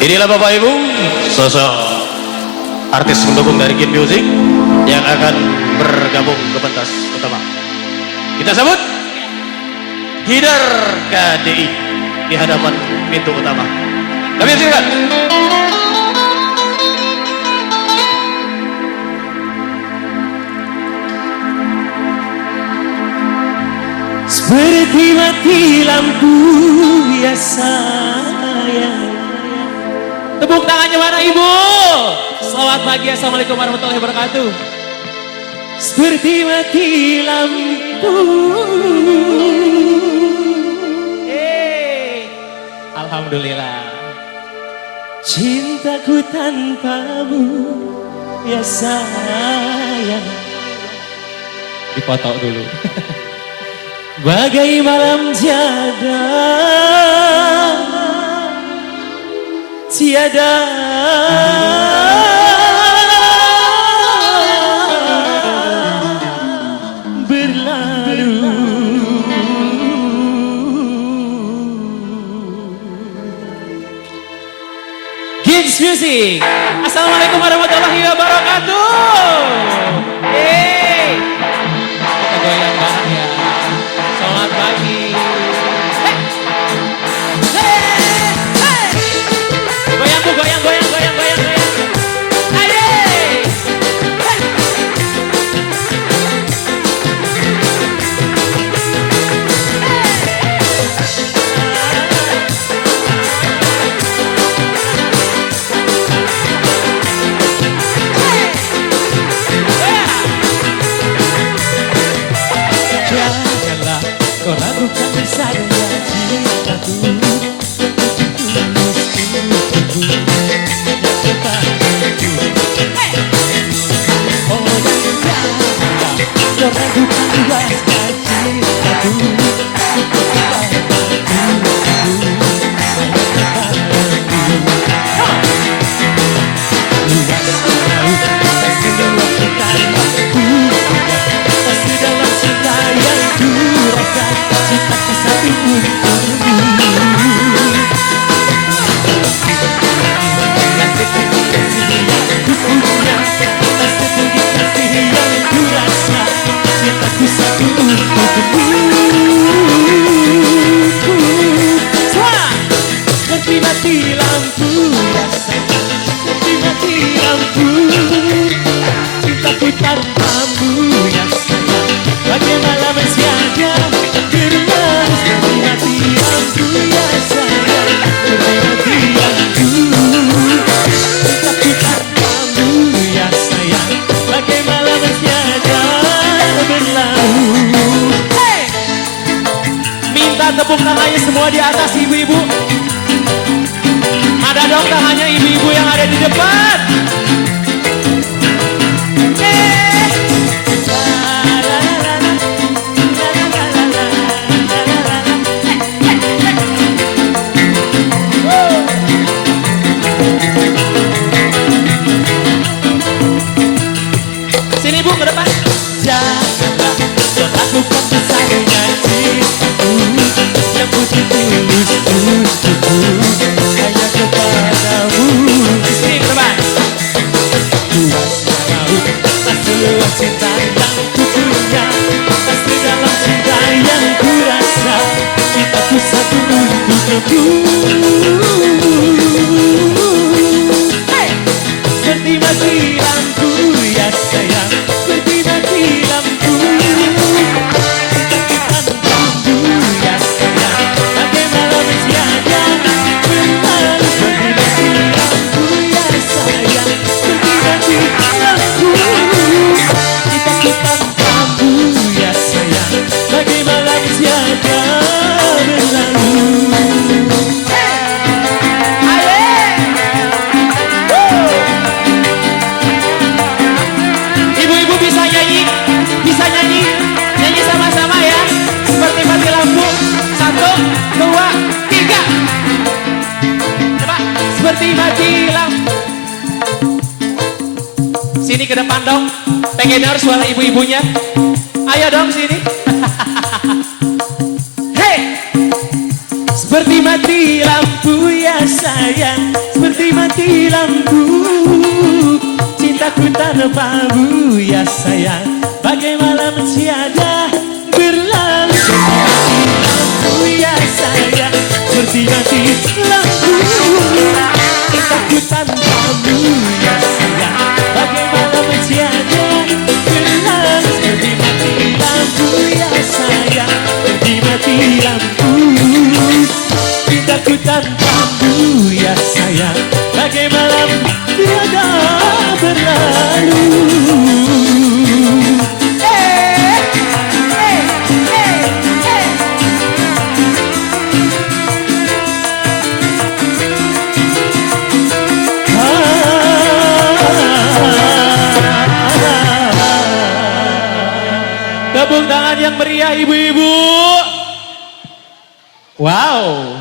Inilah Bapak Ibu, sosok artis pendukung dari Kin Music yang akan bergabung ke pentas utama. Kita sambut Hidar KDI di hadapan pintu utama. Kami silakan. Seperti mati lampu ya sayang. Tepuk tangannya mana Ibu? Selamat pagi, assalamualaikum warahmatullahi wabarakatuh. Seperti mati lampu. Alhamdulillah. Cintaku tanpamu ya sayang. Dipoto dulu. Bagai malam tiada berlalu. Kins Music. Assalamualaikum warahmatullahi wabarakatuh. Kita goyang bareng ya. Selamat pagi. Goyang bu, goyang. Ayo. Janganlah kau ragukan sadar cintaku. Tepuk tangannya semua di atas ibu-ibu. Ada dong tangannya ibu-ibu yang ada di depan. Sini Bu ke depan. Janganlah kau lakukan kesalahan cintaku yang putih tulus untukku hanya kepadamu. Sini ke depan. Luas laut, tak seluas cinta yang ku punya, tak sedalam cinta yang ku rasa. Cintaku satu untukmu. Seperti mati lampu ya sayang. Seperti mati lampu. Sini ke depan dong. Pengen denger suara ibu-ibunya. Ayo dong sini. Hey! Seperti mati lampu ya sayang. seperti mati lampu. Cintaku tanpa bambu ya sayang, bagai malam tiada berlalu. Seperti mati lampu ya sayang, seperti mati lampu. Cintaku tanpa bambu ya sayang, bagai malam tiada berlalu. Seperti mati lampu ya sayang, seperti mati lampu. Cintaku tanpa bambu ya sayang, bagai malam tiada berlalu. Tepuk tangan yang meriah ibu-ibu. Wow.